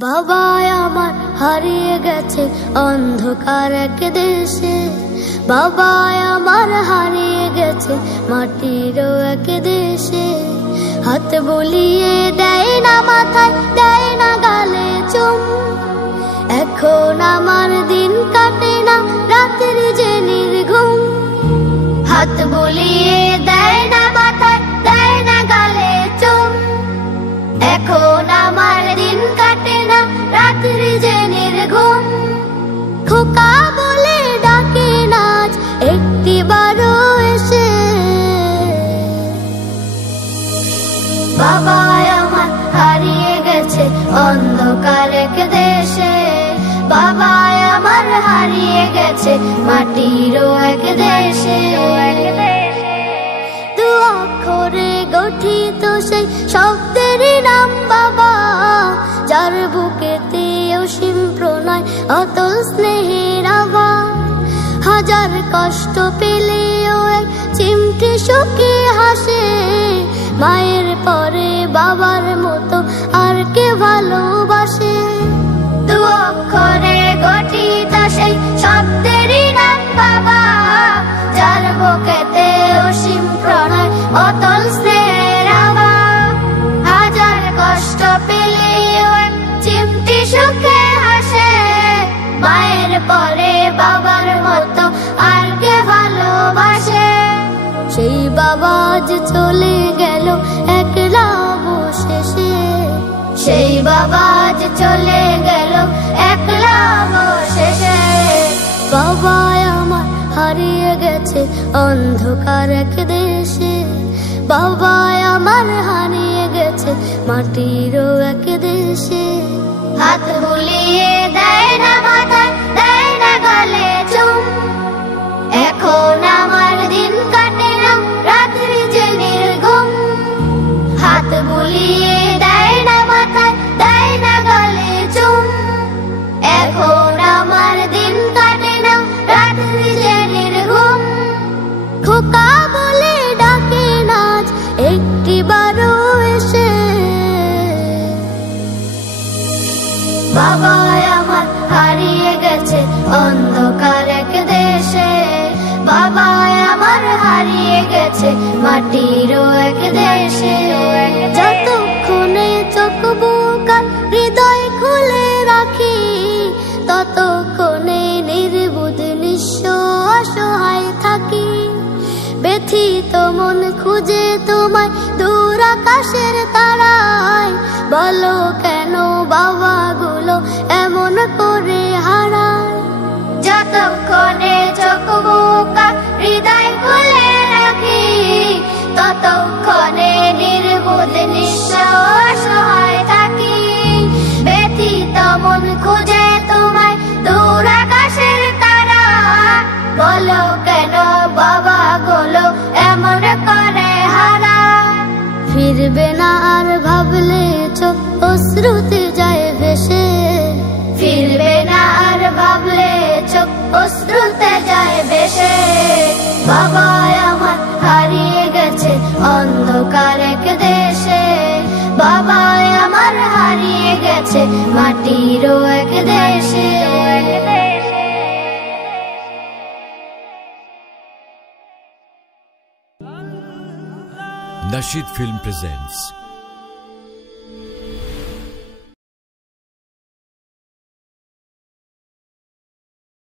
বাবা আমার হারিয়ে গেছে অন্ধকার এক দেশে, বাবা আমার হারিয়ে গেছে মাটির এক দেশে। হাত বুলিয়ে দেয় না মাথায়, দেয় না গালে চুম, এখন আমার দিন কাটে না রাতের যে নির্ঘুম। হাত বুলিয়ে দেয় না মাথায়, দেয় না গালে চুম, এখন আমার দিন কাটে না রাতের যে নির্ঘুম। খোকা বলে ডাকে নাচ একটি বারো এসে, বাবা আমার হারিয়ে গেছে অন্ধকার এক দেশে, বাবা আমার হারিয়ে গেছে মাটির এক দেশে। দু অক্ষরে গঠিত সেই শব্দেরই নাম বাবা, যার বুকেতে অসীম প্রণয় অতল স্নেহের আভার। হাজার কষ্ট পেলেও এক চিমটি সুখে হাসে, মায়ের পরে বাবার মতো আর কে ভালোবাসে। দু অক্ষরে গঠিত সেই শব্দেরই নাম বাবা, যার বুকেতে অসীম প্রণয় অতল স্নেহের আভার। হাজার কষ্ট পেলেও এক চিমটি সুখে হাসে, মায়ের পরে বাবার মতো আর কে ভালোবাসে। সেই বাবা আজ চলে গেল একলা অবশেষে, সেই বাবা আজ চলে গেল একলা অবশেষে। বাবা আমার হারিয়ে গেছে অন্ধকার এক দেশে, বাবা আমার হারিয়ে গেছে মাটির এক দেশে। হাত বুলিয়ে দেয় না মাথায়, দেয় না গালে চুম, এখন আমার দিন কাটে না রাত্রি যে নির্ঘুম। হাত বুলিয়ে দেয় না মাথায়, দেয় না গালে চুম, এখন আমার দিন কাটে না রাত্রি যে নির্ঘুম। খোকা বলে ডাকে নাচ একটি বারো এসে, বাবা আমার হারিয়ে গেছে অন্ধকার এক দেশে, বাবা আমার হারিয়ে গেছে মাটির এক দেশে। যতক্ষণে চোখ বুক আর হৃদয় খুলে রাখি, ততক্ষণে নির্বুধ নিঃস্ব অসহায় থাকি। ব্যথিত মন খুঁজে তোমায় দূর আকাশের তারায়, বলো কেন বাবাগুলো এমন করে হারায়। যতক্ষণে চোখ বুক আর হৃদয় খুলে রাখি, ততক্ষণে নির্বুধ নিঃস্ব অসহায় থাকি। ব্যথিত মন খুঁজে তোমায় দূর আকাশের তারা, বলো কেন বাবাগুলো এমন করে হারায়। ফিরবে না আর ভাবলে চোখ অশ্রুতে যায় ভেসে, ফিরবে না আর ভাবলে চোখ অশ্রুতে যায় ভেসে। বাবা আমার হারিয়ে গেছে অন্ধকার এক দেশে, বাবা আমার হারিয়ে গেছে মাটির এক দেশে। Nasheed Film presents